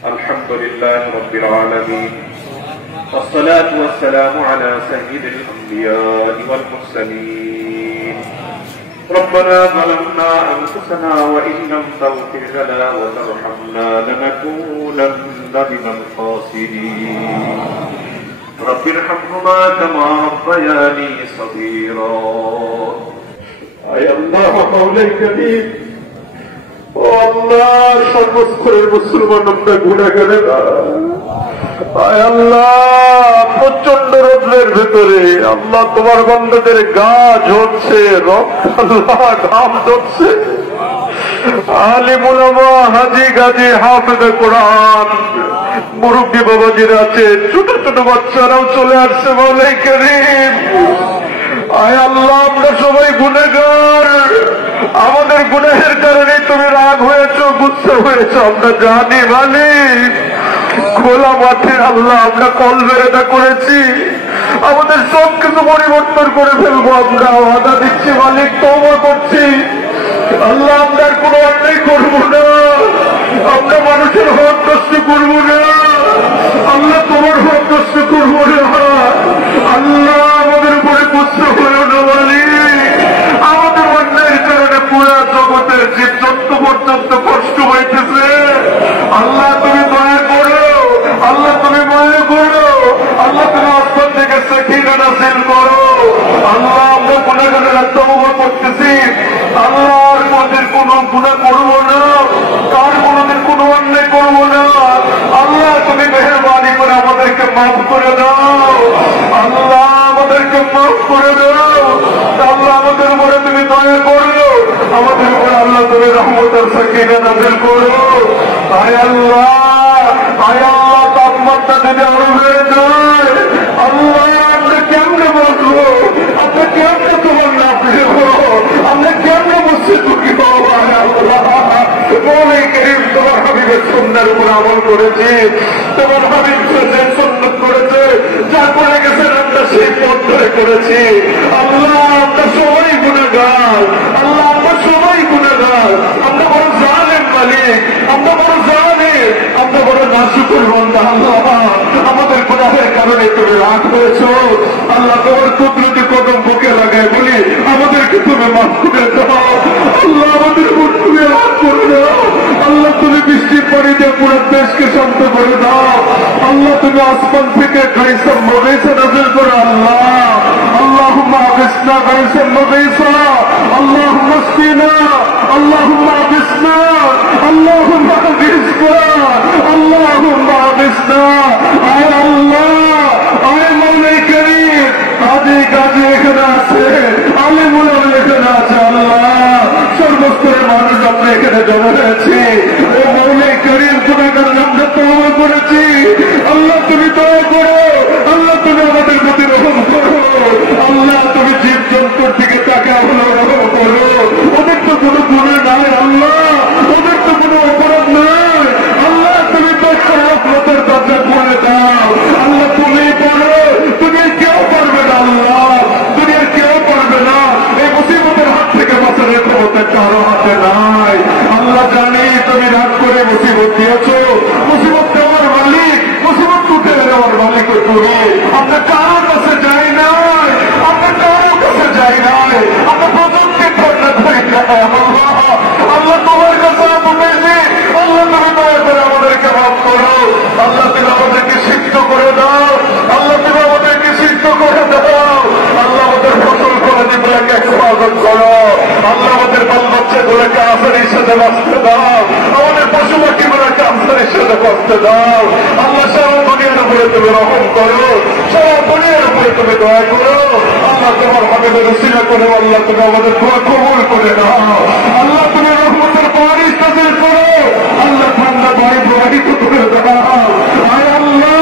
الحمد لله رب العالمين والصلاة والسلام على سيد الأنبياء والمرسلين ربنا ظلمنا أنفسنا وإن لم تغفر لنا وترحمنا لنكونن من الخاسرين رب ارحمهما كما ربياني صغيرا أي الله مولاي كريم ও আল্লাহ সর্বস্তরের মুসলমান আমরা গুনাহগার আয় আল্লাহ প্রচন্ড রোদের ভেতরে আল্লাহ তোমার বান্দাদের গা ঝরছে রক্ত আল্লাহ ঘাম ঝরছে আলিম উলামা হাজী গাজী হাফেজ কোরআন মুরব্বী বাবাজিরা আছে ছোট ছোট বাচ্চারাও চলে আসছে মাওলাই করিম আয় আল্লাহ আমরা সবাই গুনাহগার আমাদের গুনাহের কারণে তুমি রাগ হয়েছ গুচ্ছা হয়েছ আমরা জানি মালিক খোলা মাঠে আল্লাহ আমরা কলবেরেদা করেছি আমাদের সব কিছু পরিবর্তন করে ফেলবো আমরা ওয়াদা দিচ্ছি মালিক তওবা করছি আল্লাহ আমরা আর কোনো অন্যায় করবো না আমরা মানুষের হক নষ্ট করবো না আল্লাহ তোমার হক নষ্ট করবো না আল্লাহ আমাদের উপরে গুচ্ছা হয়েও না মালিক আমাদের অন্যায়ের কারণে পুরা জগতের জীবজন্তু পর্যন্ত কষ্ট হইতেছে আল্লাহ তুমি দয়া করো আল্লাহ তুমি মায়া করো আল্লাহ তুমি আসমান থেকে সাকিনা নাযিল করো আল্লাহ আমরা গুনাহগারেরা তওবা করতেছি আল্লাহ আর আমাদের কোনো গুনাহ করবো না কার কোনোদিন কোনো অন্যায় করবো না আল্লাহ তুমি মেহেরবানি করে আমাদেরকে মাফ করে দাও আল্লাহ আমাদেরকে মাফ করে দাও আল্লাহ আমাদের উপরে তুমি দয়া করো আমাদের উপরে আল্লাহ তুমি রহমতের সাকিনা নাযিল করো আয় আল্লাহ তাপমাত্রা যদি আরো বেড়ে যায় আল্লাহ আমরা কেমনে বলবো আমরা কেমনে তোমার না ফিরবো আমরা কেমনে বসে ঢুকি মাওলাই করিম তোমার হাবিবের সুন্নাহর উপর আমল করেছি তোমার হাবিব যে সুন্নাত করেছে যা করে গেছেন আমরা সেই পথ ধরে করেছি আল্লাহ আমরা সবাই গুনাহগার আল্লাহ আমরা সবাই গুনাহগার আমরা বড় জালেম মালিক আমরা বড় জালেম আমরা বড় নাশুকর বান্দা আল্লাহ আমাদের গুনাহের কারণে তুমি রাগ হয়েছ আল্লাহ তোমার কুদরতি কদম বুকে লাগায় বলি আমাদেরকে তুমি মাফ করে দাও আল্লাহ আমাদের উপর তুমি রাগ করে দাও আল্লাহ তুমি বৃষ্টির পানি দিয়ে পুরো দেশকে শান্ত করে দাও আল্লাহ তুমি আসমান থেকে গাইসা মগেসা নাযিল করো আল্লাহ اللهم اغثنا غيثا مغيثا اللهم اسقنا اللهم اغثنا اللهم اغثنا اللهم اغثنا اي الله اي مولاي كريم হাজী গাজী এখানে আছে আলিম উলামা এখানে আছে আল্লাহ সর্বস্তরের মানুষ আমরা এখানে জমা হয়েছি ও মাওলাই করিম গুনাহগার আমরা তওবা করেছি আল্লাহ তুমি দয়া করো আল্লাহ তুমি আমাদের প্রতি রহম করো আল্লাহ তুমি জীবজন্তুর দিকে তাকাও রহম করো ওদের তো কোনো গুনাহ নাই আল্লাহ ওদের তো কোনো অপরাধ নাই আল্লাহ তুমি তো রহমতের দরজা খুলে দাও আল্লাহ তুমি করো তুমি কেউ পারবে না আল্লাহ দুনিয়ার কেউ পারবে না এই মুসিবতের হাত থেকে বাঁচানোর ক্ষমতা কারো হাতে নাই আল্লাহ জানি তুমি রাগ করে মুসিবত দিয়েছ মুসিবত দেওয়ার মালিক মুসিবত তুলে দেওয়ার মালিক তুমি আমরা কারোর কাছে যাই নাই আমরা কারোর কাছে যাই নাই আমরা প্রযুক্তির ঘটনা ধরি আল্লাহ তোমার কাছে বলেছি আল্লাহ তুমি দয়া করে আমাদেরকে মাফ করো আল্লাহ তুমি আমাদেরকে সিদ্ধ করে দাও আল্লাহ তুমি আমাদেরকে সিদ্ধ করে দাও আল্লাহ আমাদের ফসল ফলাদিগুলোকে হেফাজত করো আল্লাহ আমাদের বাল বাচ্চাগুলোকে আসানির সাথে বাঁচতে দাও আমাদের পশু পাখিগুলোকে আসানির সাথে বাঁচতে দাও আল্লাহ সারা দুনিয়ার উপরে তুমি রহম করো সারা দুনিয়ার উপরে তুমি দয়া করো আল্লাহ তোমার হাবিবের উসিলা করে আল্লাহ তুমি আমাদের দোয়া কবুল করে নাও আল্লাহ তুমি রহমতের বারিশ নাযিল করো আল্লাহ ঠান্ডা বাড়ি প্রবাহিত করে দাও আয় আল্লাহ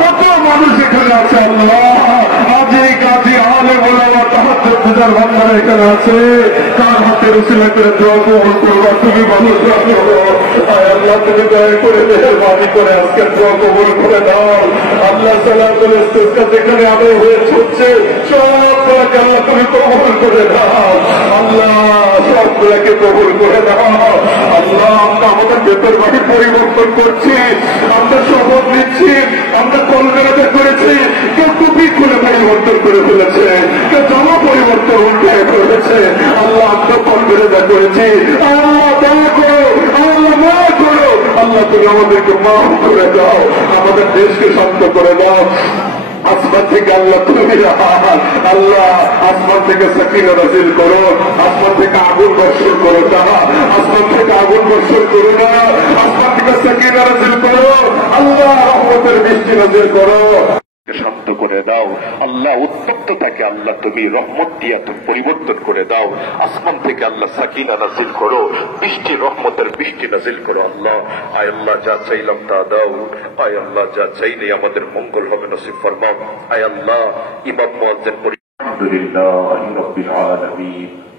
কত মানুষ এখানে আছে আল্লাহ হাজী গাজী আলেম উলামা তাহাজ্জুদের ভান্ডার এখানে আছে কার হাতের উসিলা করে দোয়া কবুল করবা তুমি ভালো জানো আয় আল্লাহ তুমি দয়া করে মেহেরবানি করে আজকের দোয়া কবুল করে দাও। আল্লাহ সালাতুল ইস্তিসকা যেখানে আদায় হয়ে ছুটছে সবগুলোকে আল্লাহ তুমি কবুল করে দাও। আল্লাহ সবগুলোকে কবুল করে দাও। আল্লাহ আমরা আমাদের ভেতর বাড়ি পরিবর্তন করছি, আমরা শপথ নিচ্ছি, আমরা কলকাতা করেছি, কেউ টুপি খুলে পরিবর্তন করে ফেলেছে, কেউ জামা পরিবর্তন উল্টে ফেলেছে। আল্লাহ আমরা কলকাতা করেছি, আল্লাহ দয়া করো, আল্লাহ দয়া করো। আল্লাহ তুমি আমাদেরকে মাফ করে দাও, আমাদের দেশকে শান্ত করে দাও। আসমান থেকে আল্লাহ তুমি আল্লাহ আসমান থেকে সাকিনা নাযিল করো, আসমান থেকে আগুন বর্ষণ করো না, আসমান থেকে আগুন বর্ষণ করো না, আসমান থেকে সাকিনা নাযিল করো, আল্লাহ রহমতের বৃষ্টি নাযিল করো, শান্ত করে দাও। আল্লাহ উত্তপ্ত থাকে আল্লাহ তুমি রহমত দিয়া তুমি পরিবর্তন করে দাও। আসমান থেকে আল্লাহ সাকিনা নাযিল করো, বৃষ্টি রহমতের বৃষ্টি নাযিল করো। আল্লাহ আয় আল্লাহ যা চাইলাম তা দাও, আয় আল্লাহ যা চাইলে আমাদের মঙ্গল হবে নসিব ফরমাও। আয় আল্লাহ ইমাম মুয়াজ্জিন আলহামদুলিল্লাহি রাব্বিল আলামিন।